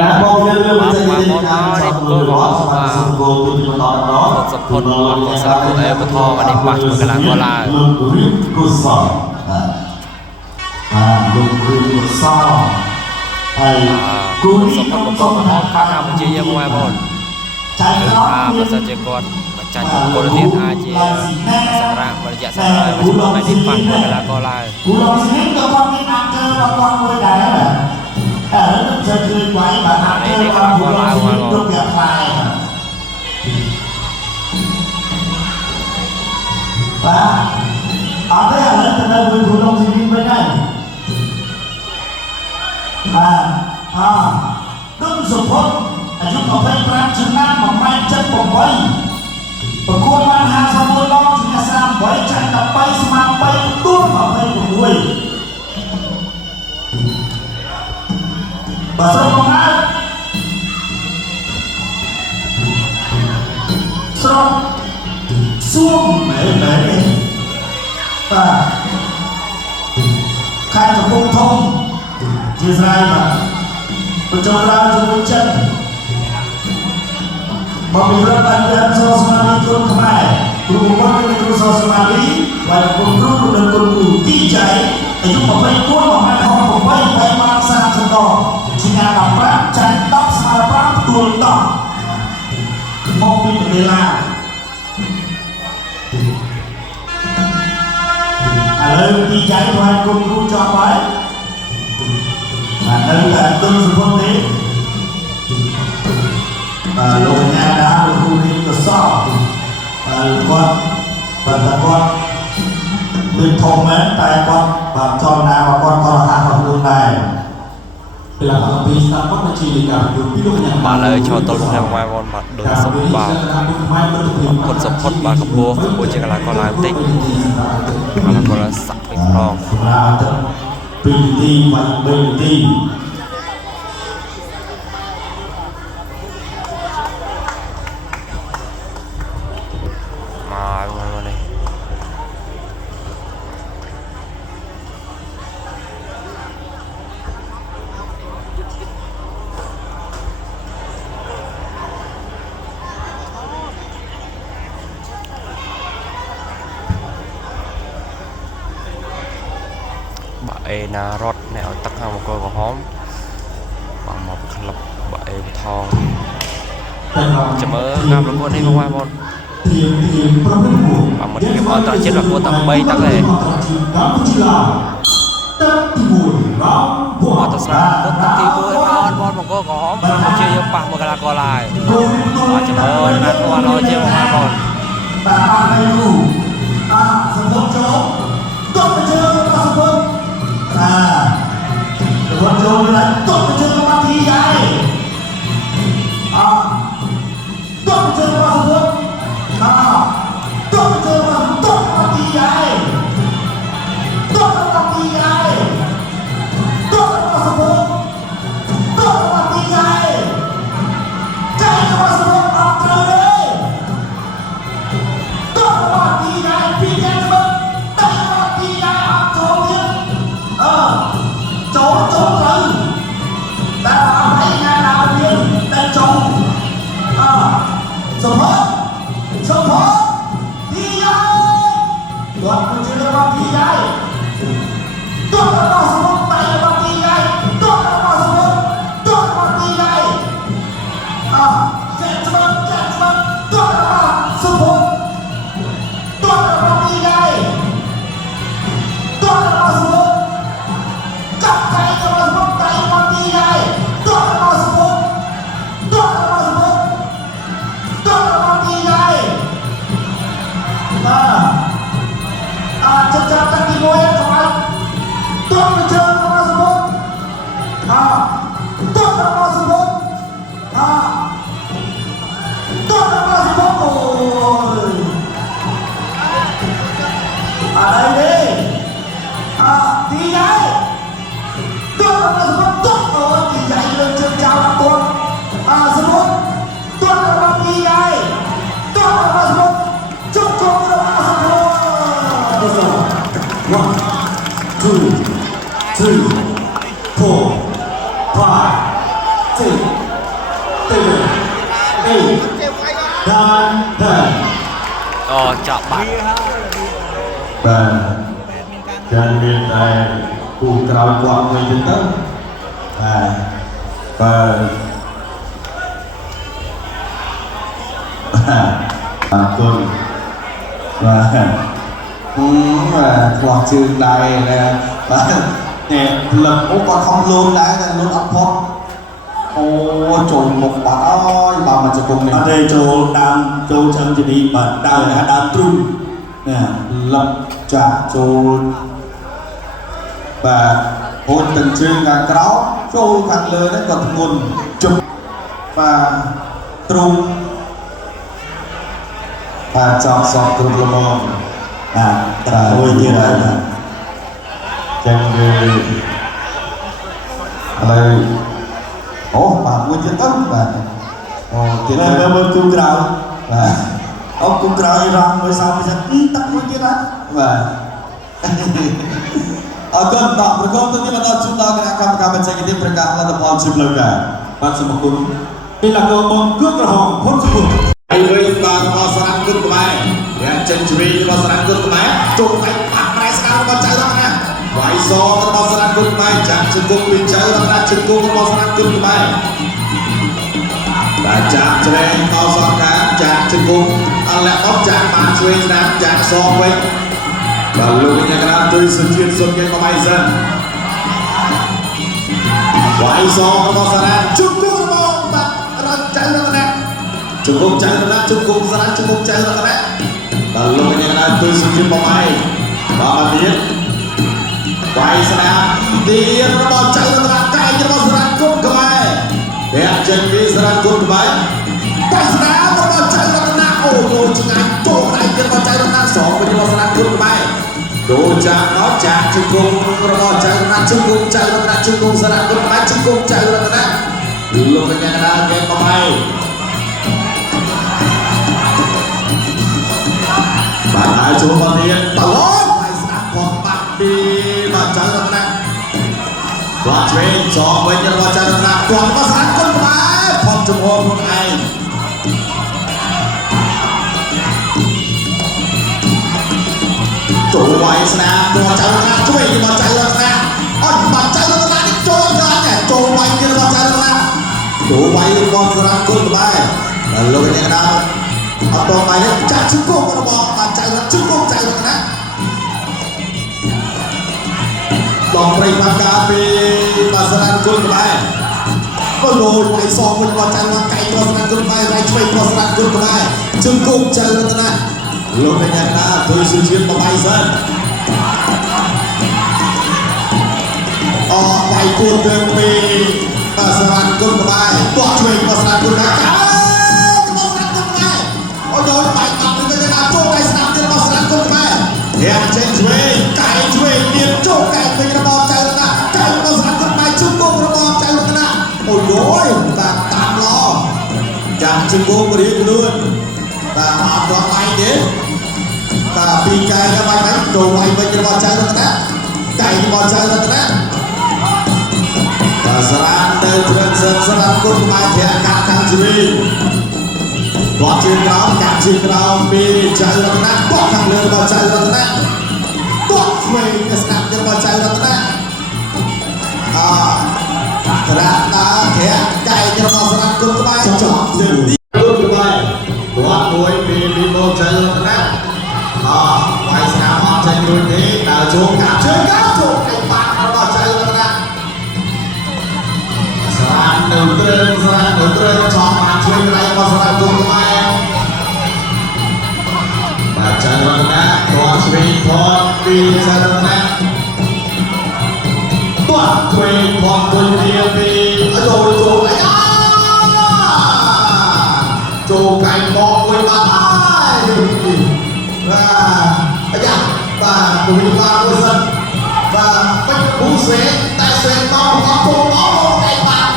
นะมองเรื่องมันจะมีการสอบดูหรอสมาชิกโกตุนตอนเนาะสมพลของสระบุรีปทองอันนี้ปักมันกำลังก็ลาลุงริมกุศลลุงริมกุศลไอ้กูสมพลของปทองข้างมันเจียมไว้บนภาษาเจกอนมาจัดโคตรเทียนอาเจียสำรับบริจาคสำรับมาชิมไม่ได้ปักมันกำลังก็ลากูลองสิ่งกับความเป็นอันเจอมาก่อนเลยได้ไหมแล้วจะคือไว้แบบอันเจอมากูลองสิ่งกับแบบไฟป่ะอะไรอะไรแต่เราไปกูลองสิ่งไม่ได้đứng sụp hốt chúng có phải làm chừng năm mà mai chân bổng bay và cô mang hàng sau mưa lo chúng ta sang với chạy tập bay mà bay tuôn vào bay của người và sau đó ngay sau xuống mẹ khai cho công thông chia ra là berjalan jauh jauh, memilih badan sosmali turun kemai, berhubungan dengan sosmali, pada guru dan guru tijai, itu membaik pun membaik orang membaik baik masa sedang, jika dapat cantik semua betul tak, mobil bela. Kalau tijai tuan guru capai. Dari kantor seperti logonya ada logo besar kuat pada kuat bertomen tai kuat bangsa nama kuat kalau hak orang lain bila habis dapat mencirikan hidup yang បាទលើចូលទល់ក្នុងវាយវនបាទដូចសុំបាទคนสมพลបាទកពោជាកន្លងក៏ឡើងតិចកន្លងក៏សាក់ពេញផងBinti Wan Binti mana ni na rót nẹo tắc hàng một cô hóm bằng một lập bậy thong chấm mỡ ngam lúc con đi qua một bằng một cái món toàn chết là cô tầm bay tắc này mà tôi sang tôi tắc thì bữa nó bon một cô hóm một chơi giống bằng một cái là co lại mà chấm mỡ nó qua nó chơi một hai con Tuan jauh lagi, tuan berjalan mati jai. Tuan berjalan masuk, tuan berjalan masuk, tuan mati jai. Tuan mati jai. Tuan masuk, tuan mati jai. Jai masuk, tak terus. Tuan mati jai, pinjam sebab tak mati jai, aku dia. Chỗ trời đã អូចប់បាត់ បាទចឹងមានតែគូក្រោយគាត់មួយទៀតទៅបាទអរគុណបាទខ្វះជើងដែរណាបាទនេះផ្លឹកអូគាត់ខំលូនដែរតែលូនអត់ផុតអូចូលមុខបាត់អើយបើមិនជង្គង់នេះ អត់ទេចូលដើមចូលឆ្អឹងជានេះបាទដើមណាដើមទ្រូងណា លឹកចាក់ចូលបាទហូតទាំងជើងខាងក្រោមចូលខាងលើហ្នឹងក៏ធ្ងន់ជុំបាទទ្រូងបាទចង់សក់គ្រប់ល្មមតែមួយទៀតហើយបាទ ចឹងវាឥឡូវអូបាទមួយទៀតទៅបាទអូទៀតទៅ មើលគូក្រោយ បាទ អូគូក្រោយរងមួយសោមទៅទឹកមួយទៀតហើយ បាទអរគុណបាទប្រកបទៅនេះមកដល់ជួបដល់គណៈកម្មការបច្ចេកទេសប្រកាសលទ្ធផលជាផ្លូវការបាទសូមអរគុណ ពីឡាកោបងគូក្រហមផុនសុភ ហើយវិញបាទរបស់សារ៉ាន់គុណខ្មែរយ៉ាងចិនជ្រីរបស់សារ៉ាន់គុណខ្មែរជុំតែបាក់ប្រែស្ការបស់ចៅរតនាវាយសរបស់សារ៉ាន់គុណខ្មែរចាក់ជង្គង់ពីចៅរតនាជង្គង់របស់សារ៉ាន់គុណខ្មែរបាទចាក់ច្រែងមកសងខាងចាក់ជង្គង់អលអត់ចាក់បានឆ្វេងស្ដាំចាក់សងវិញបាទលោកវិញ្ញាណក្រានជួយសុជាតិសុនគេមកឲ្យសិនវាយសរបស់សារ៉ាន់ជង្គង់របស់បាទរត់ចៅរតនាជង្គង់ចៅរតនាជង្គង់សារ៉ាន់ជង្គង់ចៅរតនាបាទលោកវិញ្ញាណក្រានជួយសុជាតិមកឲ្យបាទមកទៀតវាយស្ដាំទៀតរបស់ចៅរតនាកែងរបស់សារ៉ាន់គុណខ្មែរអ្នកចេញពីសារ៉ាន់គុណខ្មែរវាយស្ដាំរបស់ចៅរតនាអូលោកឆ្ងាយចូលដៃទៀតរបស់ចៅរតនាសងវិញរបស់សារ៉ាន់គុណខ្មែរដូរចាក់មកចាក់ជង្គង់របស់ចៅរតនាជង្គង់ចៅរតនាជង្គង់សារ៉ាន់គុណខ្មែរជង្គង់ចៅរតនាលោកវិញ្ញាណក្រានគេមកឲ្យបាទហើយចូលមកទៀតតឡងហើយស្ដាប់ផងបាត់ពីបាទចៅរតនាគាត់ឆ្វេងសងវិញរបស់ចៅរតនាគាត់មកស្ដាប់គុណខ្មែរផុតចំហខ្លួនឯងចូលវាយស្ដាប់របស់ចៅរតនាឆ្វេងរបស់ចៅរតនាអត់បាទចៅរតនានេះចូលដល់តែចូលវាយទៀតរបស់ចៅរតនាចូលវាយរបស់សារ៉ាន់គុណខ្មែរហើយលោកវិញ្ញាណក្រានអត់តបាយនេះចាក់ជង្គង់របស់បាទចៅរតជង្គង់ចៅរតនាដល់ព្រៃផាកាពីបាទសារ៉ាន់គុណខ្មែរក៏លោតឲ្យសងវិញរបស់ចៅរតកែងរបស់សារ៉ាន់គុណខ្មែររៃឆ្វេងរបស់សារ៉ាន់គុណខ្មែរជង្គង់ចៅរតនាលោកវិញ្ញាណក្រានជួយសុជាតិមកបាយសិនអបាយគួរទៅពីបាទសារ៉ាន់គុណខ្មែរទាត់ឆ្វេងរបស់សារ៉ាន់គុណខ្មែរអូយកបាយបាត់ទៅគេថាចូលកែស្ដាប់ទៀតរបស់សារ៉ាន់គុណខ្មែរអ្នកចេញឆ្វេងកែឆ្វេងទៀតចូលកែវិញរបស់ចៅរតនាកែរបស់សារ៉ាន់គុណខ្មែរជង្គង់របស់ចៅរតនាអូយតាមឡចាំជង្គង់រៀងខ្លួនបាទអត់ដល់បាយទេបាទពីកែទៅបាយចូលបាយវិញរបស់ចៅរតនាកែរបស់ចៅរតនាបាទសារ៉ាន់ទៅព្រឹកសិនសារ៉ាន់គុណខ្មែរធាក់កាត់ខាងជ្រីគាត់ជើងក្រោមកាត់ជើងក្រោមពីចៅរតនាគាត់ខាងលើរបស់ចៅរតនាគាត់ឆ្វេងទៅស្ដាប់របស់ចៅរតនាត្រាក់ដើរធាក់កែរបស់សារ៉ាន់គុណខ្មែរចប់ជើងទីគុណខ្មែរគាត់មួយពីមកចៅរតនាបាយស្ដាប់អត់ចេញរួចទេដើរចូលកាត់ជើងកាត់ចូលឯបាត់របស់ចៅរតនាសារ៉ាន់នៅត្រឹមចង់បានជួយកន្លែងរបស់សារ៉ាន់គុណខ្មែរបាទចៅរតនាគាត់ឆ្វេងផតពីចៅរតនាគាត់ឆ្វេងផតមួយទៀតពីចូលចូលកែងមកមួយបាត់ហើយបាទអាយ៉ាបាទគូបាមួយសិនបាទពេញគូស្វេតែស្វេមកអត់ចូលអត់កែងបាត់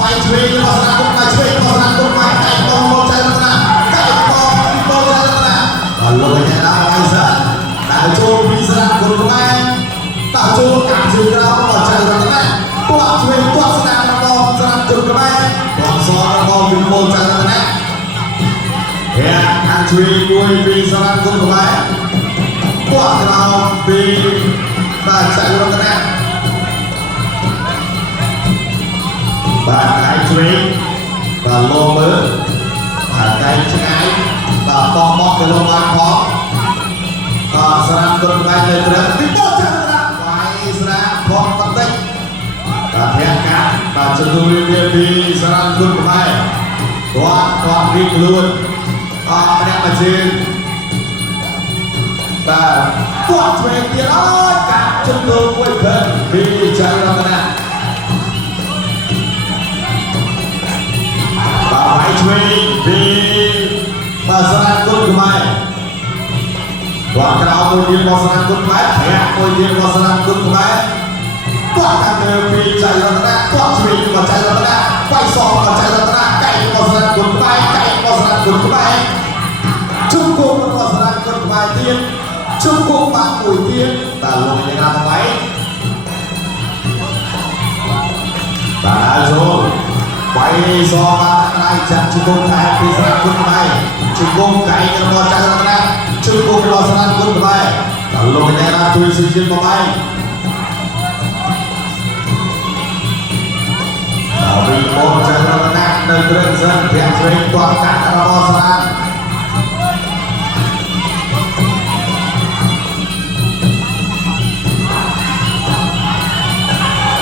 បាយឆ្វេងរបស់សារ៉ាន់គុណខ្មែរឆ្វេងរបស់សារ៉ាន់គុណខ្មែរកែងមកចៅរតនាកែងមកចៅរតនាដល់លោកវិញ្ញាណបាយសិនតែចូលពីសារ៉ាន់គុណខ្មែរតើចូលកាត់ជើងក្រោមរបស់ចៅរតនាគាត់ឆ្វេងគាត់ស្ដាប់របស់សារ៉ាន់គុណខ្មែរបងសររបស់វិមលចៅរតនា ខាងជួយមួយពីសារ៉ាគុណខ្មែរគាត់ក្រោមពីបាទចៅរតនៈបាទកាយជួយបាទលោមើលបាទកាយឆ្ងាយបាទបោះទៅលោកបានផងសារ៉ាគុណខ្មែរទៅត្រឹមពីបោះចៅរតនៈវាយសារ៉ាផងបន្តិចបាទធាក់កាត់បាទជំនួយវាពីសារ៉ាគុណខ្មែរគាត់រៀបខ្លួនម្នាក់មកជើងបាទគាត់ឆ្វេងទៀតកាត់ជំនួយមួយព្រឹកពីចៅរតនៈបាទហើយឆ្វេងពីបាទសារ៉ាគុណខ្មែរគាត់ក្រោមមួយទៀតមកសារ៉ាគុណខ្មែរធាក់មួយទៀតមកសារ៉ាគុណខ្មែរគាត់តាមទៅពីចៅរតនៈគាត់ឆ្វេងមកចៅរតនៈបាយសងមកចៅរតនៈកែមកសារ៉ាគុណខ្មែរកែមកសារ៉ាគុណខ្មែរជុំគោរបស់សារ៉ាគុណខ្មែរទៀតជុំគោបាក់មួយទៀតបាទលោកយ៉ាងណាទៅបាទចូលបាយសងមកក្រៃចាក់ជុំគោខែពីសារ៉ាគុណខ្មែរជុំគោកែរបស់ចៅរតនៈជុំគោរបស់សារ៉ាគុណខ្មែរបាទលោកយ៉ាងណាជួយសិទ្ធិមកបាយពីបងចៅរតនៈនៅត្រឹមសិនប្រាក់ស្រីគាត់កាត់របស់ស្រា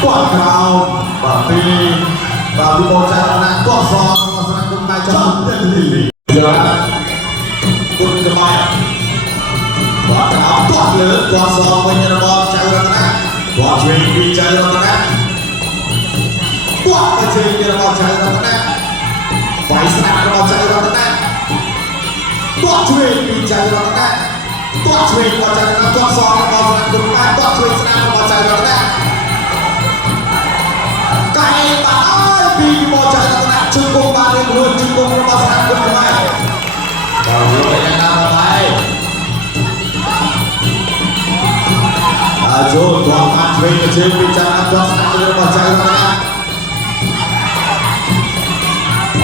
គាត់ក្រោមបាទពីបងចៅរតនៈគាត់សងរបស់ស្រាគុំបាយចំទៅទីនេះគុណខ្មែរគាត់ក្រោមគាត់លើគាត់សងវិញរបស់ចៅរតនៈគាត់ជួយពីចៅរតនៈគាត់ទៅជើងរបស់ចៅរតនៈវាយស្នារបស់ចៅរតនៈគាត់ជួយពីចៅរតនៈគាត់ជួយរបស់ចៅរតនៈគាត់សងរបស់ស្នាគុណខ្មែរគាត់ជួយស្នារបស់ចៅរតនៈកែបាក់អើយពីរបស់ចៅរតនៈជុំគុំបានរៀបរួចជុំគុំរបស់ស្នាគុណខ្មែរដល់លោកយ៉ាងណាដែរចូលគាត់បានជួយទៅជើងពីចៅរតនៈគាត់ស្នារបស់ចៅរតនៈ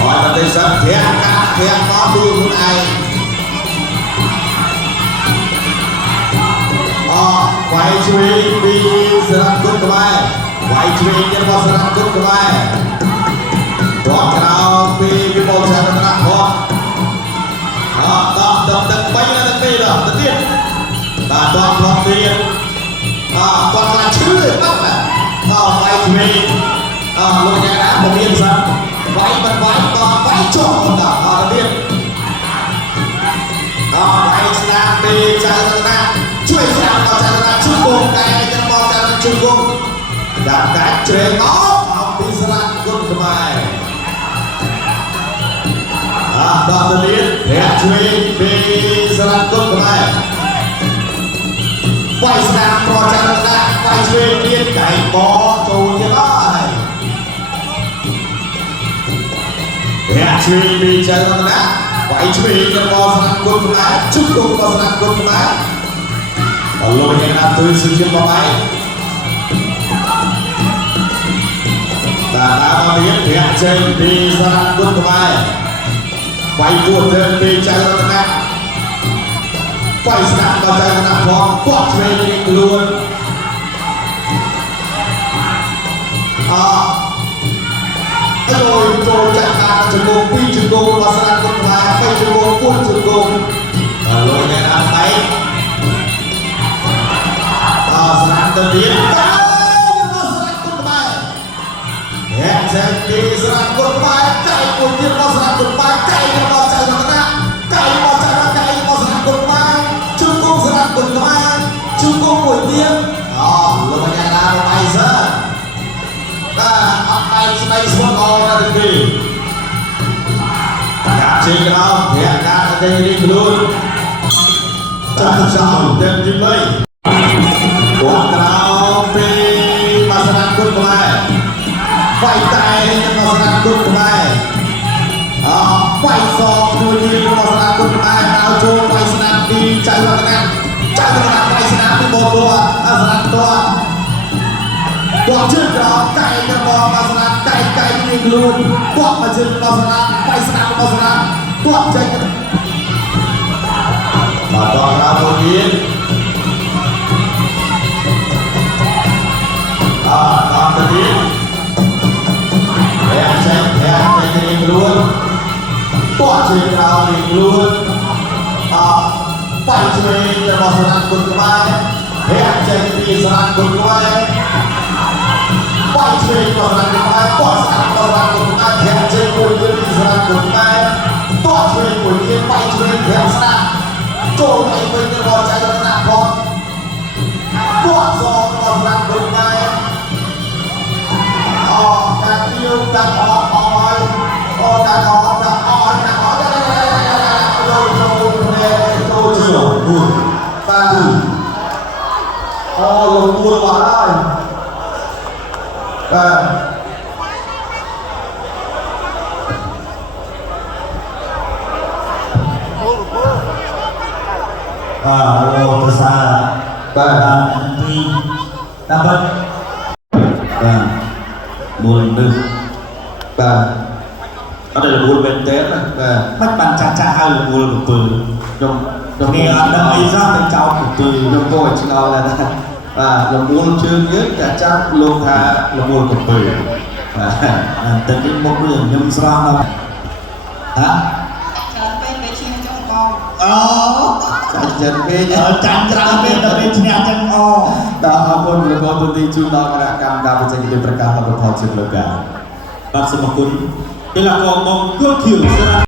ហើយតែសិនធាក់កាត់ធាក់មកទូខ្លួនឯងវាយជួយពីសារ៉ាគុណខ្មែរវាយជួយទៀតរបស់សារ៉ាគុណខ្មែរគាត់ក្រោមពីវិបលចៅរតនៈគាត់ដល់ទឹក3នៅទីដល់ទៅទៀតបាទដល់គាត់ទៀតគាត់ខ្លាចឈឺបាត់វាយជួយលោកយ៉ាងណាមកមានសិនវាយមិនវាយក៏វាយជាប់ដល់ទៀតវាយស្នាមពីចៅរតនៈជួយស្នាមដល់ចៅរតនៈជួយគងកែទៅមកចៅរតនៈជួយគងដាក់កាច់ជ្រែងមកពីសារ៉ាគុណខ្មែរដល់ទៅទៀតរាក់ជួយពីសារ៉ាគុណខ្មែរវាយស្នាមប្រចៅរតនៈវាយជួយទៀតកែបចូលទៀតហើយរាក់ជួយពីចៅរតនៈវាយជួយរបស់ស្នាគុណខ្មែរជុំគុំរបស់ស្នាគុណខ្មែរអលោកយ៉ាងណាទៅសុជិតមកហើយតាមកទៀតរាក់ចេញពីស្នាគុណខ្មែរវាយពួតទៅពីចៅរតនៈវាយស្នារបស់ចៅរតនៈផងគាត់ជួយពីខ្លួនrồi tôi chặt hạ chừng cô quy chừng cô và sang con thái quay chừng cô cuốn chừng cô rồi này là tay sang đầu tiên hẹn xem đi sang con thái chạy của tiên vào sang con thái chạy vào chạy vào ta chạy vào sang con thái chừng cô sang con thái chừng cô buổi tiên rồi này là tay giờ tay xuống ngồi ra được đi cả trên không hẹn cả đây đi luôn trong sao đem đi lấy quảng cáo về masyarakat quânខ្មែរវាយតែmasyarakat quânខ្មែរវាយសងមួយទៀតmasyarakat quânខ្មែរដល់ចូលវាយស្នាមពីចៅរតនៈវាយស្នាមពីបងលោកmasyarakatគាត់ជឿដល់កែរបស់masyarakatកែពីខ្លួនគាត់មកជឿដល់masyarakatវាយស្នាមរបស់masyarakatគាត់ចេញ và toàn ra một chiến toàn một chiến em chạy luôn toàn chuyện nào thì luôn phải chơi cho vào sân quân của ai em chạy đi sân quân của ai phải chơi vào sân của ai toàn sân vào sân của ai em chạy quân đi sân của ai toàn chơi của đi phải chơi theo sân trôi anh bên cái bò chạy sân con toàn do vào sân của ai càng yêu càng ói càng ói và lồng buồn quá rồi lô xa đi dapat buồn được ada là buồn bên tết mất bàn chả chả hay là buồn của từ nghe đâm đi ra thành cháu của từ đồng cô chỉ nói là buồn chương nhất cả chắc luôn thà là buồn của từ từ cái một đường nhâm sao đâu hả chân bê nhé chẳng ra bên là bên nhà chân o đó pun lepas tu di cuma kena kam bisa kita berkata berpojok lega. bác sĩ Mạc Quân đây là còn mong cướp hiểu